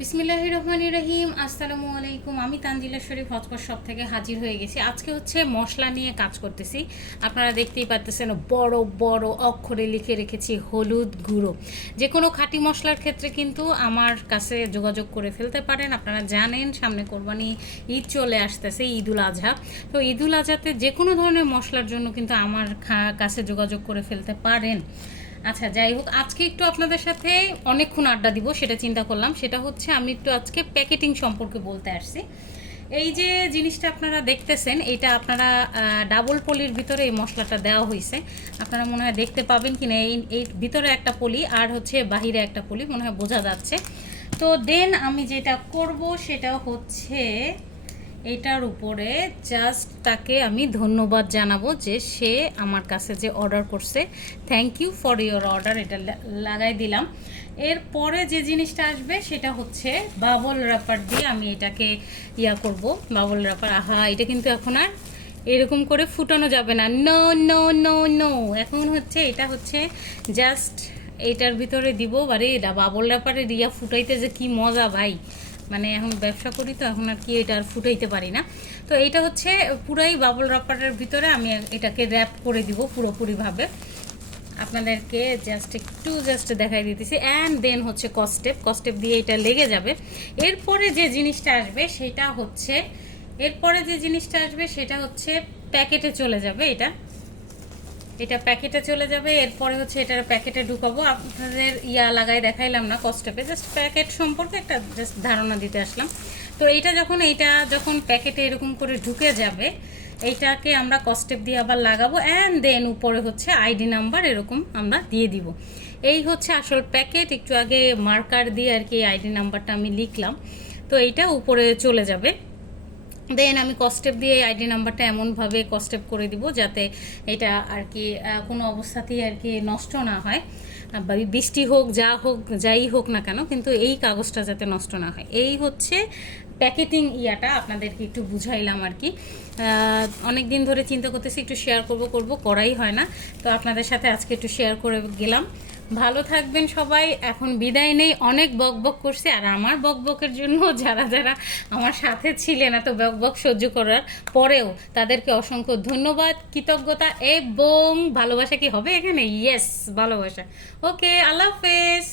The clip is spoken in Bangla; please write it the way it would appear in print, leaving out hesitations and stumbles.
বিসমিল্লাহির রহমানির রহিম। আসসালামু আলাইকুম। আমি তানজিলা শরীফ হজপট শপ থেকে হাজির হয়ে গেছি। আজকে হচ্ছে মশলা নিয়ে কাজ করতেছি। আপনারা দেখতেই পাচ্ছেন বড় বড় অক্ষরে লিখে রেখেছি হলুদ গুঁড়ো। যে কোনো খাঁটি মশলার ক্ষেত্রে কিন্তু আমার কাছে যোগাযোগ করে ফেলতে পারেন। আপনারা জানেন সামনে কোরবানি ঈদ চলে আসতেছে, ঈদুল আজহা। তো ঈদুল আজহাতে যে কোনো ধরনের মশলার জন্য কিন্তু আমার কাছে যোগাযোগ করে ফেলতে পারেন। আচ্ছা, যাই হোক, আজকে একটু আপনাদের সাথে অনেকক্ষণ আড্ডা দিব সেটা চিন্তা করলাম। সেটা হচ্ছে আমি একটু আজকে প্যাকেটিং সম্পর্কে বলতে আসছি। এই যে জিনিসটা আপনারা দেখতেছেন, এটা আপনারা ডাবল পলির ভিতরে এই মশলাটা দেওয়া হয়েছে। আপনারা মনে হয় দেখতে পাবেন কিনা, এই ভিতরে একটা পলি আর হচ্ছে বাহিরে একটা পলি, মনে হয় বোঝা যাচ্ছে। তো দেন আমি যেটা করব সেটা হচ্ছে এটার উপরে জাস্ট তাকে আমি ধন্যবাদ জানাবো যে সে আমার কাছে যে অর্ডার করছে, thank you for your order, এটা লাগাই দিলাম। এরপরে যে জিনিসটা আসবে সেটা হচ্ছে বাবল র্যাপার দিয়ে আমি এটাকে করব। বাবল র্যাপার, আহা, এটা কিন্তু এখন আর এরকম করে ফুটানো যাবে না, নো নো নো নো। এখন হচ্ছে এটা হচ্ছে জাস্ট এটার ভিতরে দিব। বারে এটা বাবল র্যাপারে রিয়া ফুটাইতে যে কি মজা ভাই, মানে এখন ব্যবসা করি তো এখন আর কি এটা আর ফুটাইতে পারি না। তো এইটা হচ্ছে পুরাই বাবল রাপারের ভিতরে আমি এটাকে র্যাপ করে দিব পুরোপুরিভাবে। আপনাদেরকে জাস্ট দেখাই দিতেছি। অ্যান্ড দেন হচ্ছে কস্টেপ দিয়ে এটা লেগে যাবে। এরপরে যে জিনিসটা আসবে সেটা হচ্ছে প্যাকেটে চলে যাবে। এটা প্যাকেটে চলে যাবে। এরপরে হচ্ছে এটার প্যাকেটে ঢুকাবো। আপনাদের লাগাই দেখাইলাম না কস্টেপে, জাস্ট প্যাকেট সম্পর্কে একটা জাস্ট ধারণা দিতে আসলাম। তো এইটা যখন প্যাকেটে এরকম করে ঢুকে যাবে, এইটাকে আমরা কস্টেপ দিয়ে আবার লাগাবো। অ্যান্ড দেন উপরে হচ্ছে আইডি নাম্বার এরকম আমরা দিয়ে দিব। এই হচ্ছে আসল প্যাকেট। একটু আগে মার্কার দিয়ে আর কি আইডি নাম্বারটা আমি লিখলাম। তো এইটা উপরে চলে যাবে। দেন আমি কস্টেপ দিয়ে আইডি নাম্বারটা এমনভাবে কস্টেপ করে দিব যাতে এটা আর কি কোনো অবস্থাতেই আর কি নষ্ট না হয়। বৃষ্টি হোক, যাই হোক না কেন, কিন্তু এই কাগজটা যাতে নষ্ট না হয়। এই হচ্ছে প্যাকেটিং আপনাদেরকে একটু বুঝাইলাম আর কি। অনেক দিন ধরে চিন্তা করতেছি একটু শেয়ার করব, করাই হয় না। তো আপনাদের সাথে আজকে একটু শেয়ার করে গেলাম। ভালো থাকবেন সবাই। এখন বিদায় নেই। অনেক বকবক করছে, আর আমার বকবকের জন্য যারা আমার সাথে ছিলেন এত বকবক সহ্য করার পরেও তাদেরকে অসংখ্য ধন্যবাদ, কৃতজ্ঞতা এবং ভালোবাসা। কি হবে এখানে? ইয়েস, ভালোবাসা। ওকে, আল্লাহ হাফেজ।